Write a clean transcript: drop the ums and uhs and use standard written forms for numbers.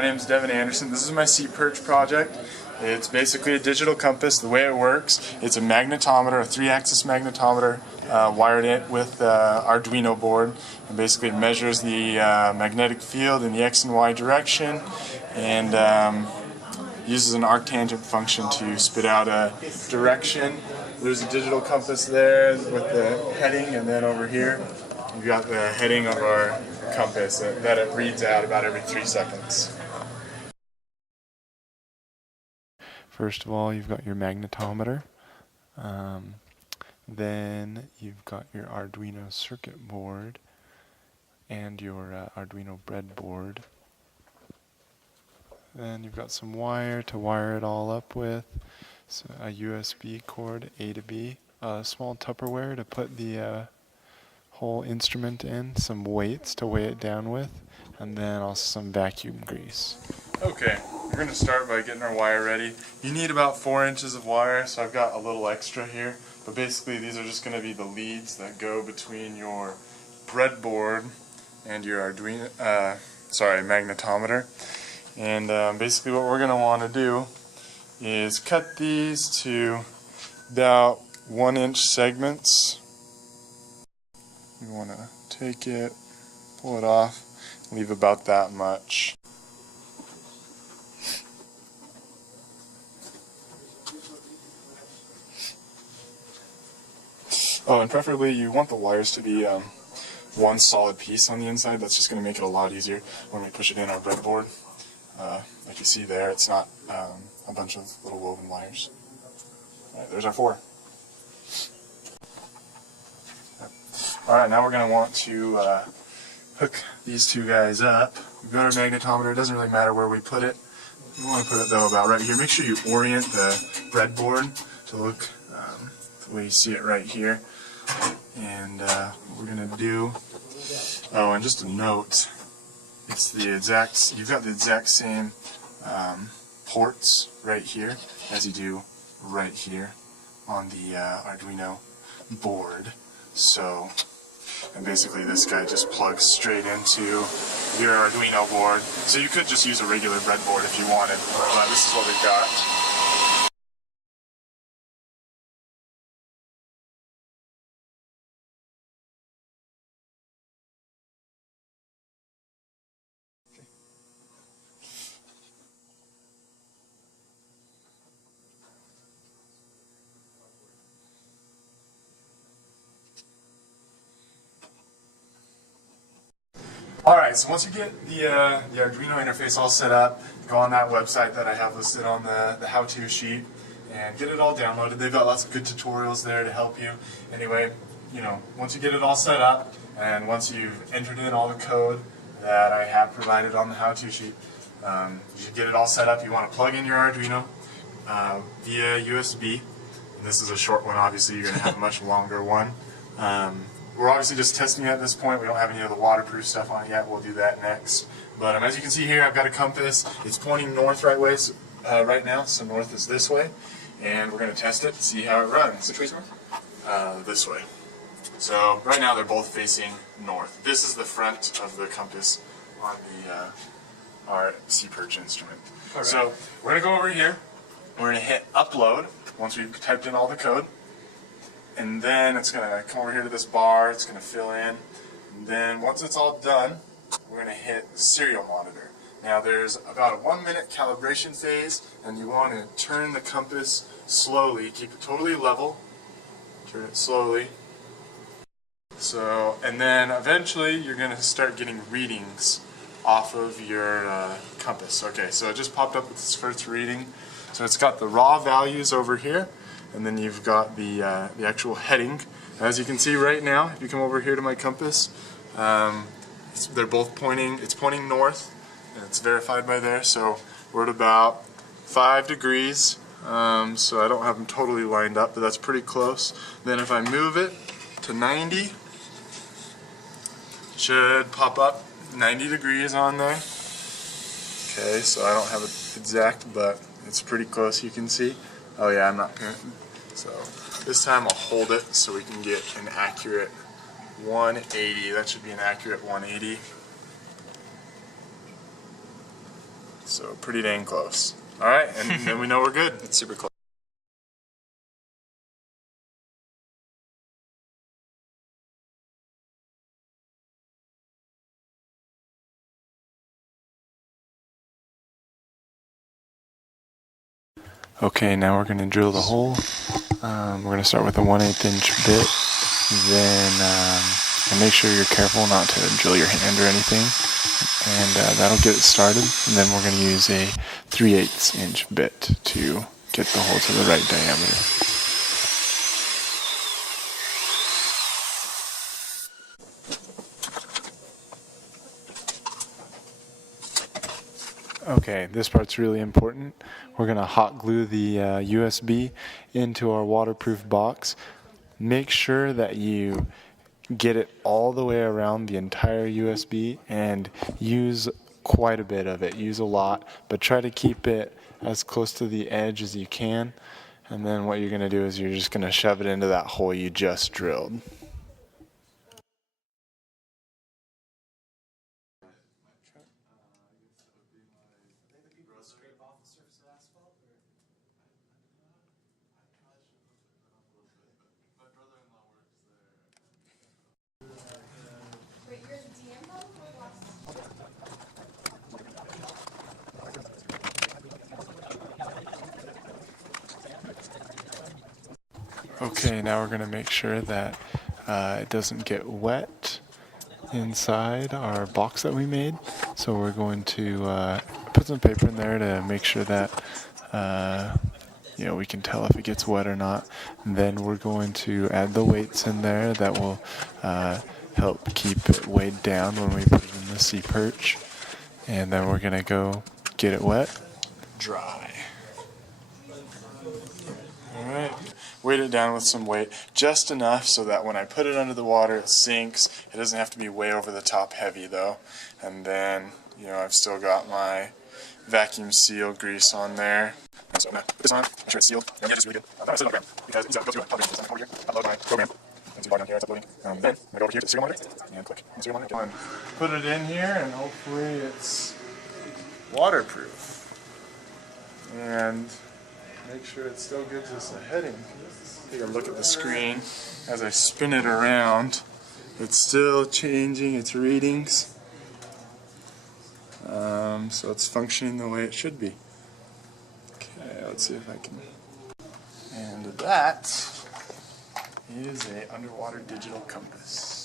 My name is Devan Anderson. This is my SeaPerch project. It's basically a digital compass. The way it works, it's a magnetometer, a 3-axis magnetometer, wired in with arduino board, and basically it measures the magnetic field in the X and Y direction, and uses an arctangent function to spit out a direction. There's a digital compass there with the heading, and then over here you've got the heading of our compass that it reads out about every 3 seconds. First of all, you've got your magnetometer. Then you've got your Arduino circuit board and your Arduino breadboard. Then you've got some wire to wire it all up with, so a USB cord A to B, a small Tupperware to put the whole instrument in, some weights to weigh it down with, and then also some vacuum grease. Okay, we're going to start by getting our wire ready. You need about 4 inches of wire, so I've got a little extra here. But basically these are just going to be the leads that go between your breadboard and your Arduino, magnetometer. And basically what we're going to want to do is cut these to about 1-inch segments. You want to take it, pull it off, leave about that much. Oh, and preferably you want the wires to be one solid piece on the inside. That's just going to make it a lot easier when we push it in our breadboard. Like you see there, it's not a bunch of little woven wires. Alright, there's our 4. Alright, now we're going to want to hook these 2 guys up. We've got our magnetometer. It doesn't really matter where we put it. We want to put it, though, about right here. Make sure you orient the breadboard to look the way you see it right here. And what we're going to do, oh, and just a note, it's the exact, you've got the exact same ports right here as you do right here on the Arduino board. So, and basically this guy just plugs straight into your Arduino board. So you could just use a regular breadboard if you wanted, but this is what we've got. Alright, so once you get the Arduino interface all set up, go on that website that I have listed on the how-to sheet and get it all downloaded. They've got lots of good tutorials there to help you. Anyway, once you get it all set up and once you've entered in all the code that I have provided on the how-to sheet, you should get it all set up. You want to plug in your Arduino via USB. And this is a short one, obviously. You're going to have a much longer one. We're obviously just testing it at this point. We don't have any of the waterproof stuff on it yet. We'll do that next. But as you can see here, I've got a compass. It's pointing north right now, so north is this way. And we're going to test it, see how it runs. Which way's north? This way. So right now they're both facing north. This is the front of the compass on our SeaPerch instrument. Right. So we're going to go over here. We're going to hit upload once we've typed in all the code. And then it's going to come over here to this bar, it's going to fill in, and then once it's all done, we're going to hit serial monitor. Now there's about a 1-minute calibration phase, and you want to turn the compass slowly, keep it totally level, turn it slowly. So, and then eventually you're going to start getting readings off of your compass. Okay, so it just popped up with this first reading. So it's got the raw values over here. And then you've got the actual heading. As you can see right now, if you come over here to my compass, they're both pointing, it's pointing north, and it's verified by there, so we're at about 5 degrees, so I don't have them totally lined up, but that's pretty close. Then if I move it to 90, it should pop up 90 degrees on there. Okay, so I don't have it exact, but it's pretty close, you can see. Oh yeah, I'm not gonna. So this time I'll hold it so we can get an accurate 180. That should be an accurate 180. So pretty dang close. All right, and then we know we're good. It's super close. Okay, now we're going to drill the hole. We're going to start with a 1/8 inch bit, then and make sure you're careful not to drill your hand or anything, and that'll get it started. And then we're going to use a 3/8 inch bit to get the hole to the right diameter. Okay, this part's really important. We're going to hot glue the USB into our waterproof box. Make sure that you get it all the way around the entire USB and use quite a bit of it. Use a lot, but try to keep it as close to the edge as you can. And then what you're going to do is you're just going to shove it into that hole you just drilled. Okay, now we're going to make sure that it doesn't get wet inside our box that we made. So we're going to put some paper in there to make sure that we can tell if it gets wet or not. And then we're going to add the weights in there that will help keep it weighed down when we put it in the SeaPerch. And then we're going to go get it wet, dry. Alright, weight it down with some weight, just enough so that when I put it under the water it sinks. It doesn't have to be way over the top heavy though. And then, I've still got my vacuum seal grease on there. So I'm going to put this on, make sure it's sealed. And the edge is really good. I'm not going to set it up because it's going to go through a television system over here. Upload my program. And so down here, it's uploading. Then I'm going to go over here to the serial monitor and click on the serial monitor. Put it in here and hopefully it's waterproof. And make sure it still gives us a heading. Take a look at the screen. As I spin it around, it's still changing its readings. So it's functioning the way it should be. Okay, let's see if I can. And that is a underwater digital compass.